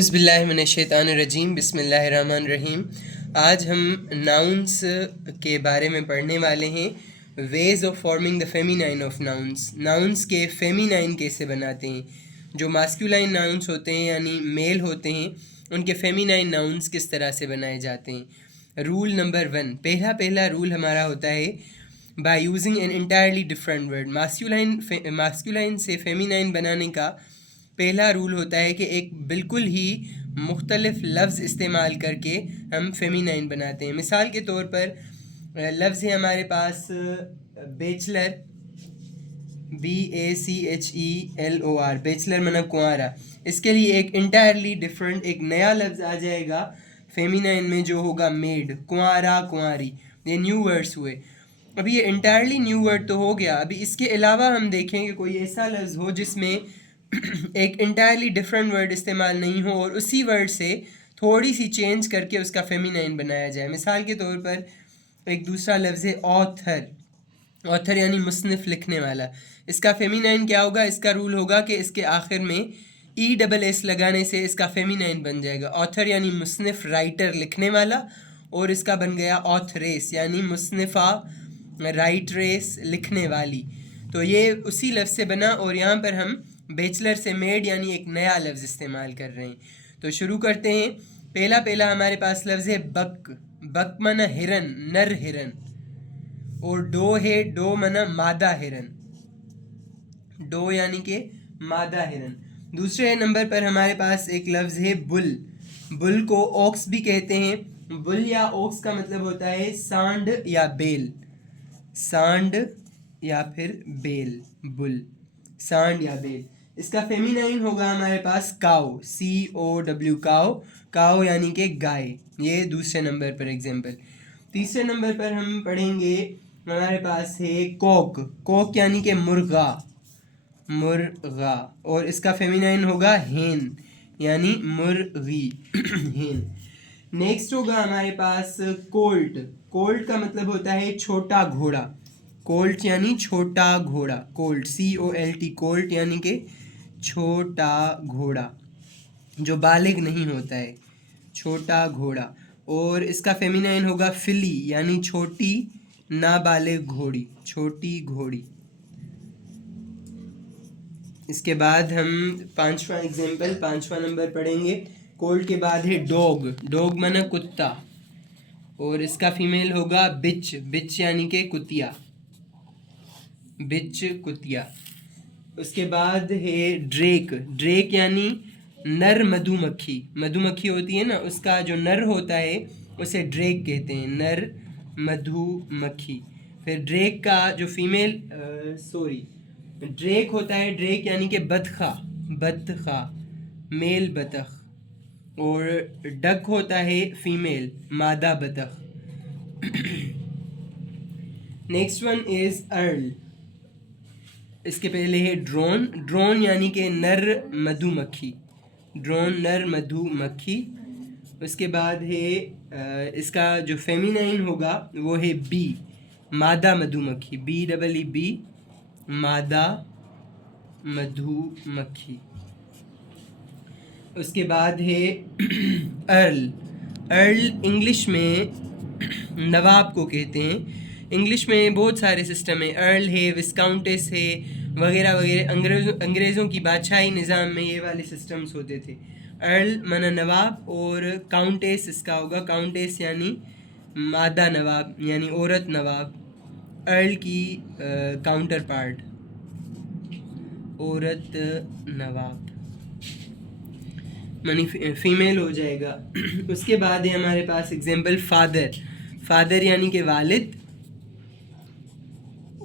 बिस्मिल्लाहिर्रहमानिर्रहीम बिस्मिल्लाहिर्रहमानिर्रहीम। आज हम नाउन्स के बारे में पढ़ने वाले हैं। Ways of forming the feminine of nouns. Nouns के फेमिनाइन कैसे बनाते हैं। जो मास्कुलाइन नाउन्स होते हैं यानी मेल होते हैं, उनके फेमिनाइन नाउन्स किस तरह से बनाए जाते हैं। रूल नंबर 1, पहला रूल हमारा होता है by using an entirely different word. Masculine से फेमिनाइन बनाने का पहला रूल होता है कि एक बिल्कुल ही मुख्तलिफ लफ्ज़ इस्तेमाल करके हम फेमिनाइन बनाते हैं। मिसाल के तौर पर लफ्ज़ है हमारे पास बैचलर, BACHELOR, बैचलर मतलब कुंवारा। इसके लिए एक इंटायरली डिफरेंट एक नया लफ्ज़ आ जाएगा फेमिनाइन में जो होगा मेड, कुंवारा, कुंवारी। ये न्यू वर्ड्स हुए। अभी ये इंटायरली न्यू वर्ड तो हो गया। अभी इसके अलावा हम देखें कि कोई ऐसा लफ्ज़ हो जिसमें एक इंटायरली डिफरेंट वर्ड इस्तेमाल नहीं हो और उसी वर्ड से थोड़ी सी चेंज करके उसका फेमिनाइन बनाया जाए। मिसाल के तौर पर एक दूसरा लफ्ज़ है ऑथर। ऑथर यानी मुसन्निफ़, लिखने वाला। इसका फेमिनाइन क्या होगा। इसका रूल होगा कि इसके आखिर में ESS लगाने से इसका फेमिनाइन बन जाएगा। ऑथर यानी मुसन्निफ़, राइटर, लिखने वाला, और इसका बन गया ऑथरेस यानी मुसन्निफ़ा, राइटरेस, लिखने वाली। तो ये उसी लफ्ज़ से बना और यहाँ पर हम बैचलर से मेड यानी एक नया लफ्ज़ इस्तेमाल कर रहे हैं। तो शुरू करते हैं। पहला हमारे पास लफ्ज़ है बक। बक मना हिरन, नर हिरन। और डो है, डो मना मादा हिरन, डो यानी कि मादा हिरन। दूसरे नंबर पर हमारे पास एक लफ्ज़ है बुल। बुल को ओक्स भी कहते हैं। बुल या ओक्स का मतलब होता है सांड या बेल, सांड या फिर बेल। बुल, सांड या बेल। इसका फेमिनाइन होगा हमारे पास काउ, COW, काउ, काउ यानी कि गाय। ये दूसरे नंबर पर एग्जाम्पल। तीसरे नंबर पर हम पढ़ेंगे, हमारे पास है कॉक। कॉक यानी कि मुर्गा, मुर्गा। और इसका फेमिनाइन होगा हेन यानी मुर्गी, हेन। नेक्स्ट होगा हमारे पास कोल्ट। कोल्ट का मतलब होता है छोटा घोड़ा। कोल्ट यानी छोटा घोड़ा, कोल्ट, COLT, कोल्ट यानी कि छोटा घोड़ा जो बालिग नहीं होता है, छोटा घोड़ा। और इसका फेमिनाइन होगा फिली यानी छोटी नाबालिग घोड़ी, छोटी घोड़ी। इसके बाद हम पांचवा नंबर पढ़ेंगे। कोल्ट के बाद है डॉग। डॉग माना कुत्ता, और इसका फीमेल होगा बिच। बिच यानी कि कुतिया, बिच, कुतिया। उसके बाद है ड्रेक। ड्रेक यानी नर मधुमक्खी। मधुमक्खी होती है ना, उसका जो नर होता है उसे ड्रेक कहते हैं, नर मधुमक्खी। फिर ड्रेक का जो फीमेल ड्रेक होता है, ड्रेक यानी कि बतखा, बतखा, मेल बतख। और डक होता है फीमेल, मादा बतख। Next one is earl. इसके पहले है ड्रोन। ड्रोन यानी कि नर मधुमक्खी, ड्रोन, नर मधुमक्खी। उसके बाद है इसका जो फेमिनाइन होगा वो है बी, मादा मधुमक्खी, BEE, मादा मधुमक्खी। उसके बाद है अर्ल। अर्ल इंग्लिश में नवाब को कहते हैं। इंग्लिश में बहुत सारे सिस्टम है, अर्ल है, विस्काउंटेस है, वगैरह वगैरह। अंग्रेज़ों की बादशाही निज़ाम में ये वाले सिस्टम्स होते थे। अर्ल माना नवाब, और काउंटेस इसका होगा, काउंटेस यानी मादा नवाब यानी औरत नवाब। अर्ल की काउंटर पार्ट, औरत नवाब मानी फीमेल हो जाएगा। उसके बाद है हमारे पास एग्जाम्पल फादर। फादर यानी कि वालिद,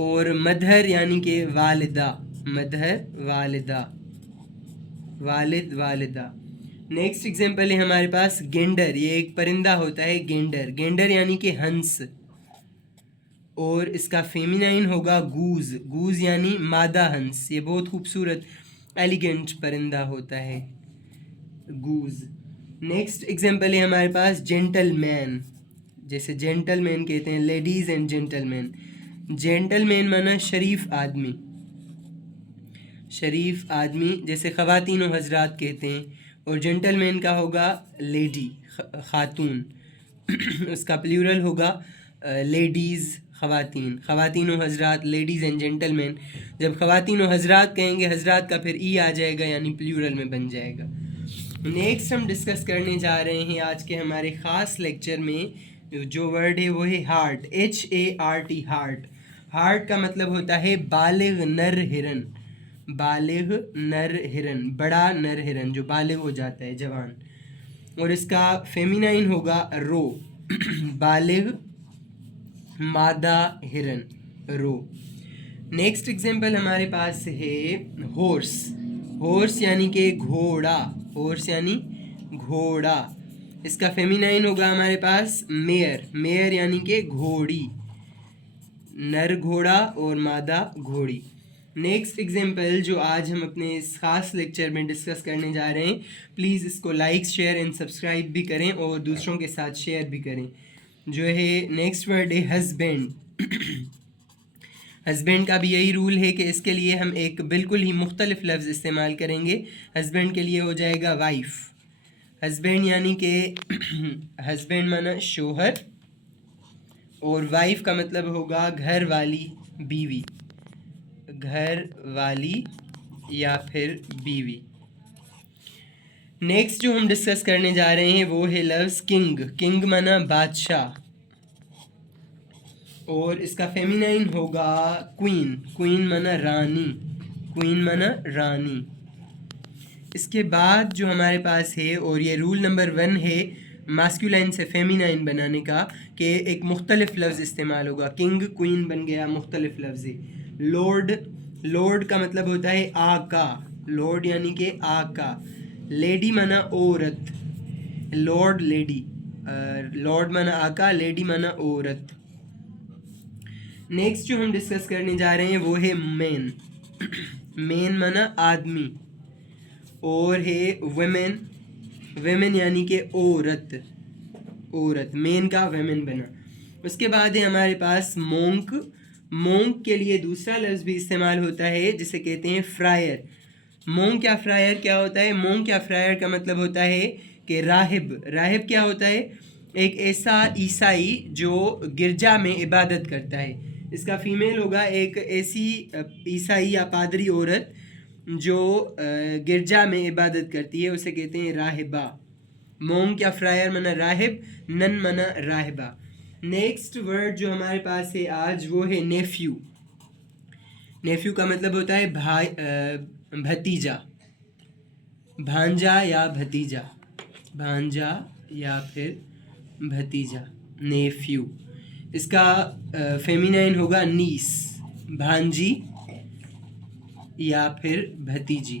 और मदर यानी कि वालिदा, मदर, वालिदा, वालिद, वालिदा। नेक्स्ट एग्जाम्पल है हमारे पास गेंडर। ये एक परिंदा होता है गेंडर। गेंडर यानी कि हंस, और इसका फेमिनाइन होगा गूज। गूज यानी मादा हंस। ये बहुत खूबसूरत एलिगेंट परिंदा होता है, गूज। नेक्स्ट एग्जाम्पल है हमारे पास जेंटलमैन। जैसे जेंटलमैन कहते हैं, लेडीज़ एंड जेंटलमैन। जेंटलमैन माना शरीफ आदमी, शरीफ आदमी, जैसे ख़वातीन व हजरात कहते हैं। और जेंटलमैन का होगा लेडी, खातून। उसका प्लूरल होगा लेडीज़, ख़वातीन, ख़वातीन व हज़रात, लेडीज़ एंड जेंटलमैन। जब ख़वातीन व हज़रात कहेंगे, हज़रात का फिर ई आ जाएगा, यानी प्लूरल में बन जाएगा। नेक्स्ट हम डिस्कस करने जा रहे हैं आज के हमारे ख़ास लेक्चर में जो वर्ड है वो है हार्ट, HART, हार्ट। हार्ट का मतलब होता है बालिग नर हिरन, बालिग नर हिरन, बड़ा नर हिरन जो बालिग हो जाता है, जवान। और इसका फेमिनाइन होगा रो, बालिग मादा हिरन, रो। नेक्स्ट एग्जाम्पल हमारे पास है हॉर्स, हॉर्स यानी कि घोड़ा, हॉर्स यानी घोड़ा। इसका फेमिनाइन होगा हमारे पास मेयर, मेयर यानी कि घोड़ी, नर घोड़ा और मादा घोड़ी। नेक्स्ट एग्जाम्पल जो आज हम अपने इस खास लेक्चर में डिस्कस करने जा रहे हैं, प्लीज़ इसको लाइक शेयर एंड सब्सक्राइब भी करें और दूसरों के साथ शेयर भी करें। जो है नेक्स्ट वर्ड है हस्बैंड। हस्बैंड का भी यही रूल है कि इसके लिए हम एक बिल्कुल ही मुख्तलिफ लफ्ज़ इस्तेमाल करेंगे। हस्बैंड के लिए हो जाएगा वाइफ। हस्बैंड यानी कि हस्बैंड माना शोहर, और वाइफ का मतलब होगा घर वाली, बीवी, घर वाली या फिर बीवी। नेक्स्ट जो हम डिस्कस करने जा रहे हैं वो है लफ्ज़ किंग। किंग माना बादशाह, और इसका फेमिनाइन होगा क्वीन, क्वीन माना रानी, क्वीन माना रानी। इसके बाद जो हमारे पास है, और ये रूल नंबर 1 है मास्कुलाइन से फेमिनाइन बनाने का, कि एक मुख्तलिफ लफ्ज़ इस्तेमाल होगा। किंग क्वीन बन गया मुख्तलिफ लफ्ज़। लॉर्ड, लॉर्ड का मतलब होता है आका, लॉर्ड यानी कि आका। लेडी माना औरत, लॉर्ड लेडी, लॉर्ड माना आका, लेडी माना औरत। नेक्स्ट जो हम डिस्कस करने जा रहे हैं वो है मैन। मैन माना आदमी, और है वुमेन, वुमेन यानी कि औरत, औरत। मैन का वुमेन बना। उसके बाद है हमारे पास मोंक। मोंक के लिए दूसरा लफ्ज़ भी इस्तेमाल होता है जिसे कहते हैं फ्रायर। मोंक या फ्रायर क्या होता है? मोंक या फ्रायर का मतलब होता है कि राहिब। राहिब क्या होता है? एक ऐसा ईसाई जो गिरजा में इबादत करता है। इसका फीमेल होगा एक ऐसी ईसाई या पादरी औरत जो गिरजा में इबादत करती है, उसे कहते हैं राहिबा। मोंक या फ्रायर मना राहिब, नन मना राहिबा। नेक्स्ट वर्ड जो हमारे पास है आज वो है नेफ्यू। नेफ्यू का मतलब होता है भाई, भतीजा, भांजा या भतीजा, भांजा या फिर भतीजा, नेफ्यू। इसका फेमिनाइन होगा नीस, भांजी या फिर भतीजी,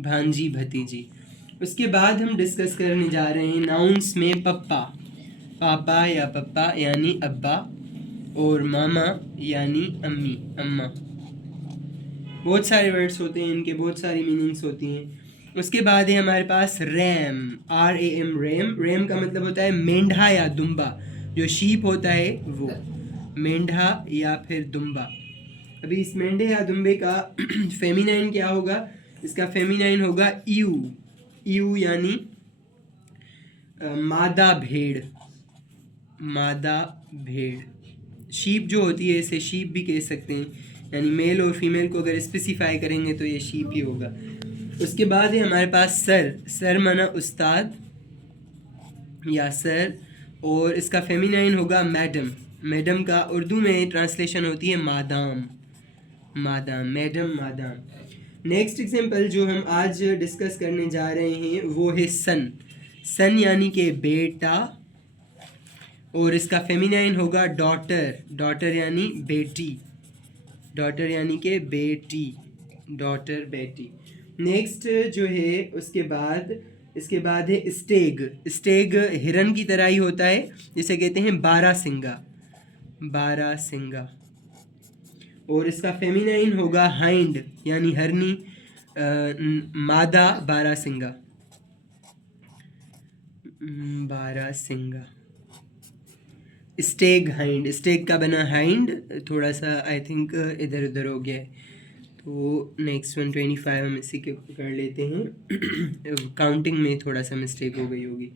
भांजी भतीजी। उसके बाद हम डिस्कस करने जा रहे हैं नाउन्स में पप्पा, पापा या पप्पा यानी अब्बा, और मामा यानी अम्मी, अम्मा। बहुत सारे वर्ड्स होते हैं, इनके बहुत सारी मीनिंग्स होती हैं। उसके बाद है हमारे पास रैम, RAM, रैम। रैम का मतलब होता है मेंढा या दुम्बा, जो शीप होता है वो, मेंढा या फिर दुम्बा। अभी इस मेंढे या दुम्बे का फेमिनाइन क्या होगा? इसका फेमिनाइन होगा ईऊ, ईऊ यानी मादा भेड़, मादा भेड़। शीप जो होती है इसे शीप भी कह सकते हैं, यानी मेल और फीमेल को अगर स्पेसिफाई करेंगे तो ये शीप ही होगा। उसके बाद है हमारे पास सर। सर माना उस्ताद या सर, और इसका फेमिनाइन होगा मैडम। मैडम का उर्दू में ट्रांसलेशन होती है मादाम, मादाम, मैडम, मादाम। नेक्स्ट एग्जाम्पल जो हम आज डिस्कस करने जा रहे हैं वो है सन। सन यानी कि बेटा, और इसका फेमिनाइन होगा डॉटर। डॉटर यानी बेटी, डॉटर यानी कि बेटी, डॉटर, बेटी। नेक्स्ट जो है इसके बाद है स्टेग। स्टेग हिरन की तरह ही होता है, जिसे कहते हैं बारासिंगा, बारासिंगा। और इसका फेमिनाइन होगा हाइंड यानी हरनी, मादा बारासिंगा, बारासिंगा। स्टेग हाइंड, स्टेग का बना हाइंड, थोड़ा सा आई थिंक इधर उधर हो गया है, तो नेक्स्ट 125 हम इसी के कर लेते हैं। काउंटिंग में थोड़ा सा मिस्टेक हो गई होगी।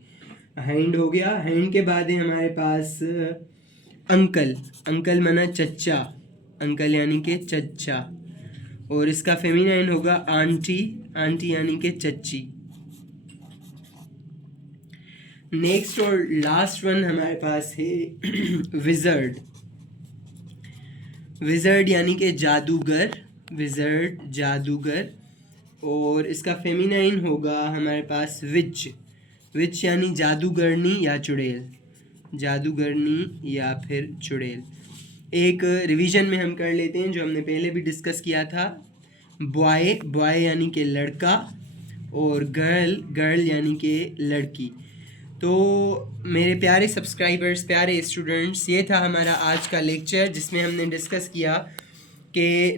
हैंड हो गया। हैंड के बाद है हमारे पास अंकल। अंकल माना चच्चा, अंकल यानी कि चच्चा। और इसका फेमिनाइन होगा आंटी, आंटी यानी कि चच्ची। नेक्स्ट और लास्ट वन हमारे पास है विजर्ड। विजर्ड यानी कि जादूगर, विजर्ड जादूगर। और इसका फेमिनाइन होगा हमारे पास विच, विच यानी जादूगरनी या चुड़ैल, जादूगरनी या फिर चुड़ैल। एक रिवीजन में हम कर लेते हैं जो हमने पहले भी डिस्कस किया था। बॉय, बॉय यानी कि लड़का, और गर्ल, गर्ल यानी कि लड़की। तो मेरे प्यारे सब्सक्राइबर्स, प्यारे स्टूडेंट्स, ये था हमारा आज का लेक्चर जिसमें हमने डिस्कस किया कि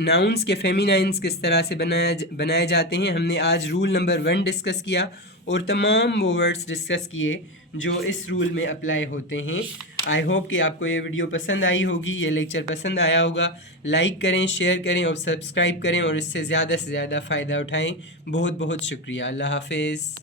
नाउन्स के फेमिनाइंस किस तरह से बनाए जाते हैं। हमने आज रूल नंबर 1 डिस्कस किया और तमाम वो वर्ड्स डिस्कस किए जो इस रूल में अप्लाई होते हैं। आई होप कि आपको ये वीडियो पसंद आई होगी, ये लेक्चर पसंद आया होगा। लाइक करें, शेयर करें और सब्सक्राइब करें और इससे ज़्यादा से ज़्यादा फ़ायदा उठाएं। बहुत बहुत शुक्रिया। अल्लाह हाफिज़।